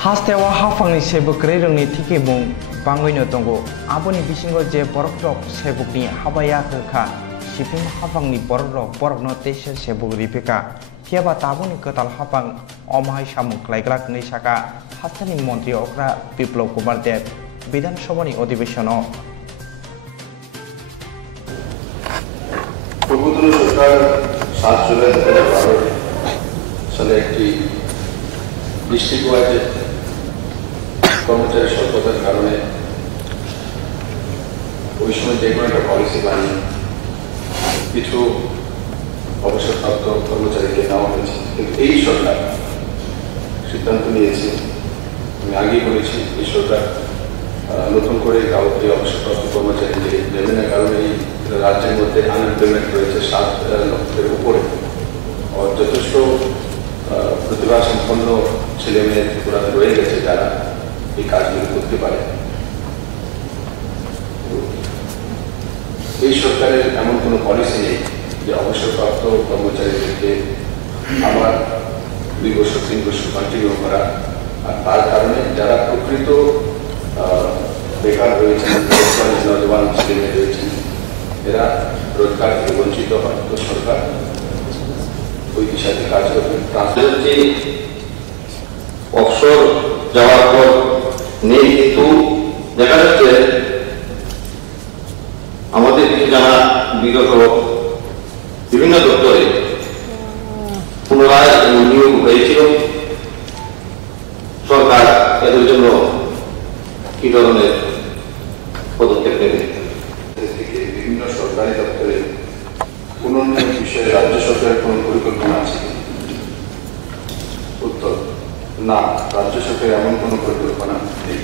हास्टेवा हाफांनि सेबुक्रे रोंनि थिके मुं बांगैनो दंगो आबोनि बिसिंगो जे बरकरक सेबुकनि हाबाया होखा सिफिं हाफांनि बरकरक बरकनो तेसे सेबुक रिपेका थियाबा ताबोनि कताल हाफां अमाय सामुक लाइग्राक नैसाका हास्टेनि मन्त्रि अग्रा बिप्लव कुमार देव विधानसभानि अधिवेशनाव পূর্বতন সরকার 7 জুলাই 2012 সালে একটি ডিস্ট্রিক্ট ওয়াইজ কর্মচারী স্বল্পতার কারণে ওই সময় যে কোনো একটা পলিসি বানিয়ে কিছু অবসরপ্রাপ্ত কর্মচারীকে নেওয়া হয়েছে। কিন্তু এই সরকার সিদ্ধান্ত নিয়েছে, আমি আগেই বলেছি, এই সরকার নতুন করে কাউকে অবসরপ্রাপ্ত কর্মচারীকে দেবে না, কারণ এই রাজ্যের মধ্যে আনএমপ্লয়মেন্ট রয়েছে 7 লক্ষের উপরে। যথেষ্ট প্রতিভা সম্পন্ন ছেলে মেয়ে ত্রিপুরা রয়ে গেছে যারা এই কাজগুলো করতে পারে। এই সরকারের এমন কোনো পলিসি নেই যে অবসরপ্রাপ্ত কর্মচারীদেরকে আবার 2 বছর 3 বছর কন্টিনিউ করা, আর তার কারণে যারা প্রকৃত বেকার রয়েছেন, নজওয়ান ছেলে মেয়ে রয়েছেন, এরা রোজগার থেকে বঞ্চিত হয়। তো সরকার ওই দিশাতে কাজ করবে। অবসর যাওয়ার পর নেই, কিন্তু দেখা যাচ্ছে আমাদের যারা বিগত বিভিন্ন দপ্তরে পুনরায় নিয়োগ হয়েছিল, সরকার এদের জন্য কি ধরনের পদক্ষেপ নেবে? বিভিন্ন সরকারি দপ্তরে পুনর্নিয়োগ বিষয়ে রাজ্য সরকারের কোন পরিকল্পনা আছে? উত্তর, না, রাজ্য সরকারের এমন কোনো পরিকল্পনা নেই।